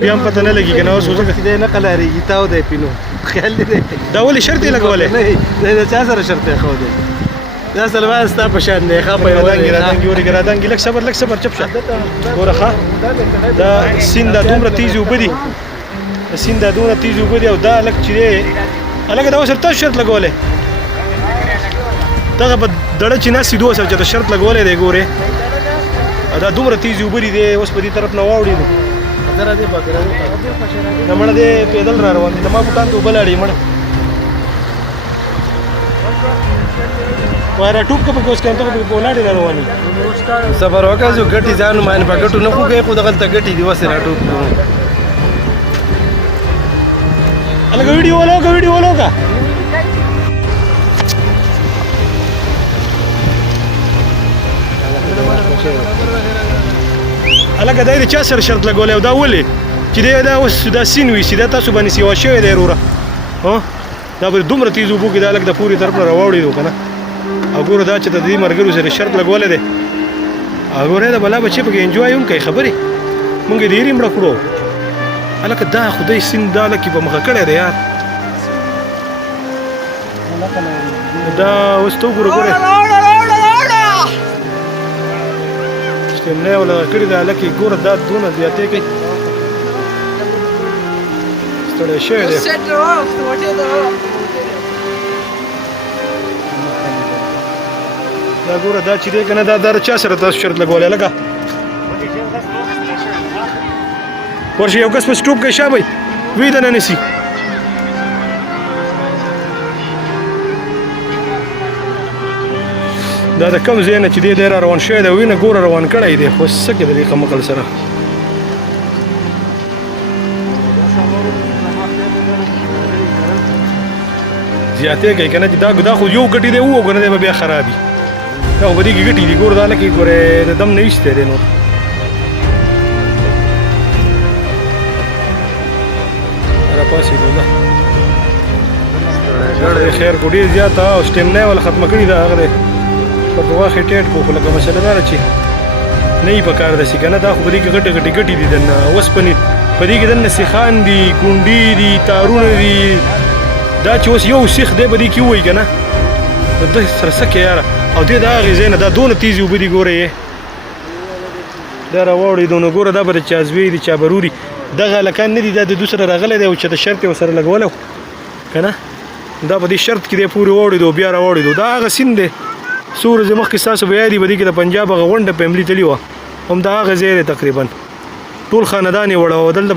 بیا هم پته نه لګي که نه اوس چې دی نه قلاریږي تاو دی پینو خیال دی دا ولې شرط یې لګولی نه د چا سره شرط یې ښودی دا سلمان ستا په شان دی ښه رادانګي ورېږه رادانګي لږ صبر چپ شه ګوره ښه دا سیند دا دومره تیزې اوبه دي د سیند دا دومره تیزې اوبه دي او دا هلک چې دی هلکه دا اوس تاسو شرط لګولی دغه په دړه چې ناست دي اوس چې د شرط لګولی دی ګورې دا دومره تیزې اوبه دي دی اوس په دې طرف نه واوړېدو د مړه دی پیدل را روان دي زما بوټان ته اوبه لاړې مړه وای را ټوپ که پکې اوس کنته پکې ولاړې را روانې صبر وکړه زه ګټې ځان باندې په ګټو نه خوږی خو دغلته ګټې دي اوس یې را ټوپ کړو هلکه ویډیو والا وکړه ویډیو والا وکړه هلکه دا یې د چا سره شرط لګولی او دا ولې چې دی دا اوس دا سین وي سیده تاسو باندې سیوا شوی دی وروره دا به دومره تیز اوبو کې دا هلک د پورې طرف نه راواوړېدو که نه او ګوره دا چې د دې ملګرو سره شرط لګولی دی او ګوره د بلا بچې پکې انجوای هم کوي خبرې مونږ یې ډېرې مړه کړو هلکه دا خدای سیند دا هلک یې په مخه کړی دی یار دا اوس ته وګوره ګوره شتمنۍ ولا کړي دا هلک یې ګوره دا دونه زیاتې کوي ستړی شوی دی دا ګوره دا چې دی که نه دا چا سره تاسو شرط لګولی هلکه ورشه یو کس پسې ټوپ کوي شا بی وی دننه نیسي دا د کم ځای نه چې دی را روان شوی دی وینه ګوره روان کړی دی خو څه کې د دې قمقل سره زیاتې کوي که نه چې دا خو یو ګټې دی وو که نه دی به بیا خرابي دا خو په دې کې ګټې دي ګوره دا هلک یې ګورې د دم نه ایستی دی نور راپاسېدو ځه خیر کو ډېر زیاته او سټیمنا یې وله ختمه کړې ده هغه دی ورته واخې ټیټ کړو خو لکه مسله دا ده چې نه یې په کار داسې که نه دا خو په دې کې ګټې دي دننه اوسپنې په دې کې دننه سیخان دي کونډې دي تارونه دي دا چې اوس یو سیخ دی په دې کې ووایي که نه نو ده سره څه کوې یاره او دې د هغې ځای نه دا دونه تیزې اوبه دي ګوره یې دا را واوړېدو نو ګوره دا به د چا زوی دي چا برور دي دغه هلکان نه دي دا د دوی سره راغلی دی او چې د شرط یې ورسره لګولی و که نه دا په دې شرط کې دی پورې واوړېدو بیا را واوړېدو دا هغه سیند دی څو ورځې مخکې ستاسو به یاد وي په دې کې د پنجاب هغه غونډه په املي تللې وه هم د هغه ځای دی تقریبا ټول خاندان یې وړه او دلته